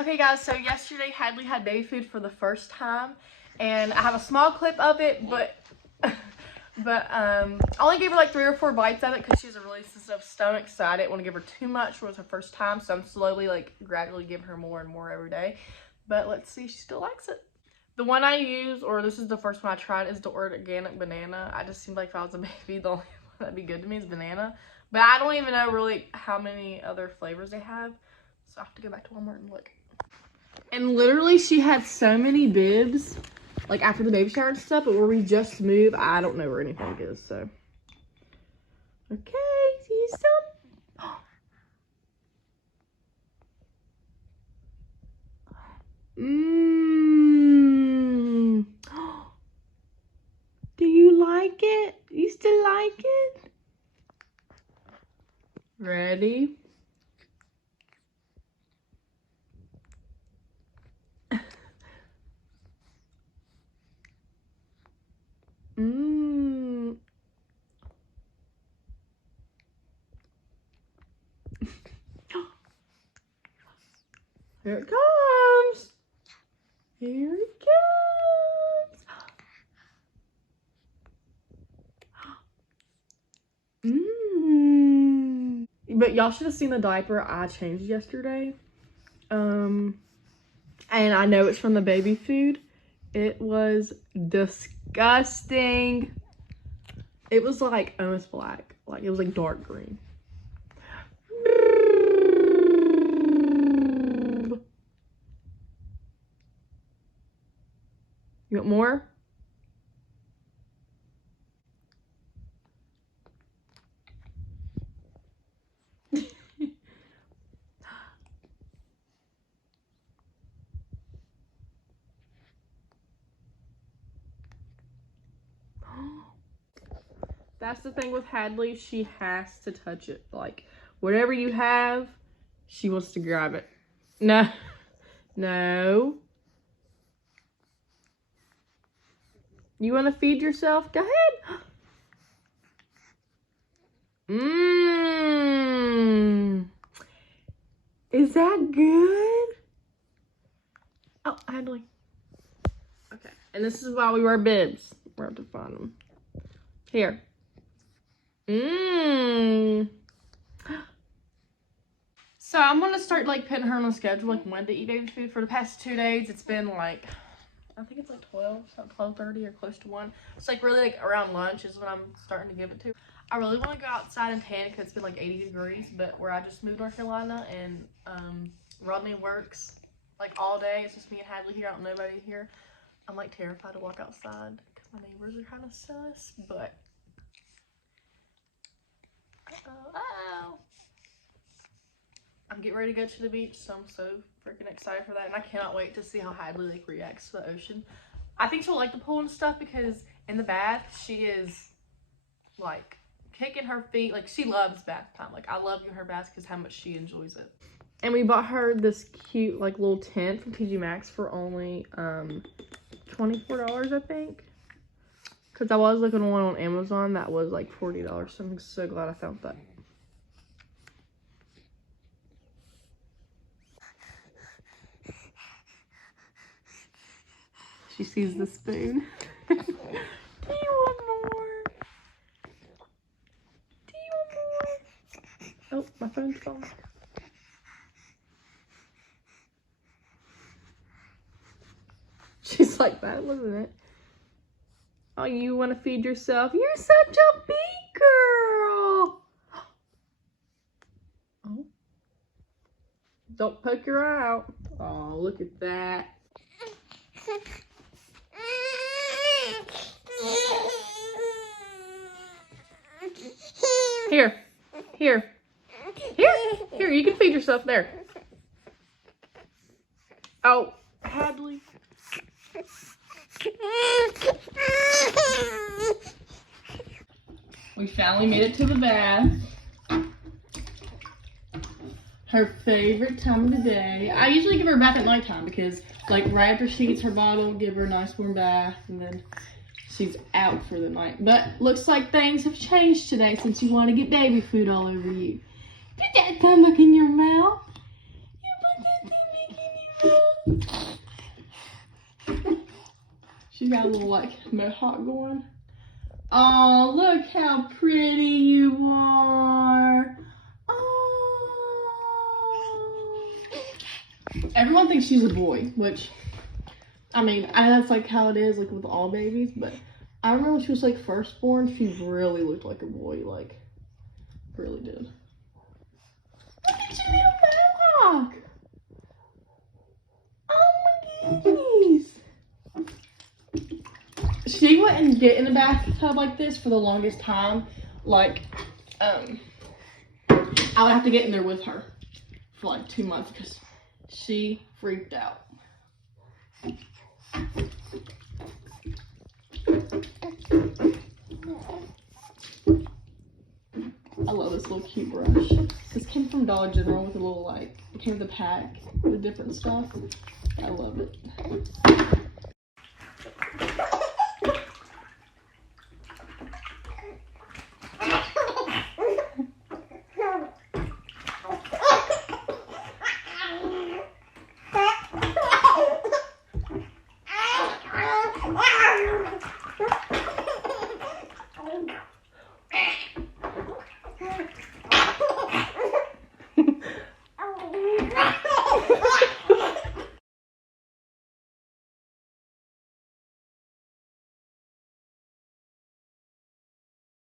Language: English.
Okay guys, so yesterday Hadley had baby food for the first time, and I have a small clip of it, but I only gave her like 3 or 4 bites of it because she's a really sensitive stomach, so I didn't want to give her too much. It was her first time, so I'm slowly, like, gradually giving her more and more every day. But let's see if she still likes it. The one I use, or this is the first one I tried, is the organic banana. I just seemed like if I was a baby, the only one that'd be good to me is banana. But I don't even know really how many other flavors they have, so I have to go back to Walmart and look. And literally, she had so many bibs, like after the baby shower and stuff, but where we just moved, I don't know where anything is, so. Okay, see you soon. Mmm. Do you like it? You still like it? Ready? Mmm. Here it comes. Here it comes. Mmm. But y'all should have seen the diaper I changed yesterday. And I know it's from the baby food. It was disgusting. It was like almost black. Like it was like dark green. You want more? That's the thing with Hadley. She has to touch it. Like, whatever you have, she wants to grab it. No. No. You want to feed yourself? Go ahead. Mmm. Is that good? Oh, Hadley. Okay. And this is why we wear bibs. We're up to find them. Here. Mmm. So I'm gonna start like putting her on a schedule, like when to eat baby food. For the past 2 days, it's been like, I think it's like 12:30 or close to 1. It's like really like around lunch is when I'm starting to give it to. I really want to go outside and tan because it's been like 80 degrees, but where I just moved to North Carolina and Rodney works like all day. It's just me and Hadley here. I don't know nobody here. I'm like terrified to walk outside because my neighbors are kind of sus, but I'm getting ready to go to the beach, so I'm so freaking excited for that, and I cannot wait to see how Hadley like reacts to the ocean. I think she'll like the pool and stuff because in the bath she is like kicking her feet. Like she loves bath time. Like I love giving her baths because how much she enjoys it. And we bought her this cute like little tent from TJ Maxx for only $24, I think. Because I was looking at one on Amazon that was like $40, so I'm so glad I found that. She sees the spoon. Do you want more? Do you want more? Oh, my phone's gone. She's like, that wasn't it. Oh, you want to feed yourself? You're such a big girl. Oh. Don't poke your eye out. Oh, look at that. Here. Here. Here, you can feed yourself there. Oh, Hadley. We finally made it to the bath. Her favorite time of the day. I usually give her a bath at nighttime because, like, right after she eats her bottle, give her a nice warm bath, and then she's out for the night. But looks like things have changed today since you want to get baby food all over you. Put that thumb back in your mouth. You put that thumb back in your She got a little like mohawk going. Oh, look how pretty you are. Oh. Everyone thinks she's a boy, which, I mean, that's like how it is like with all babies, but I remember when she was like first born, she really looked like a boy, like, really did. Look at your little mohawk. Oh my goodness. She wouldn't get in the bathtub like this for the longest time. Like, I would have to get in there with her for like 2 months because she freaked out. I love this little cute brush. This came from Dollar General with a little like, it came with a pack with different stuff. I love it.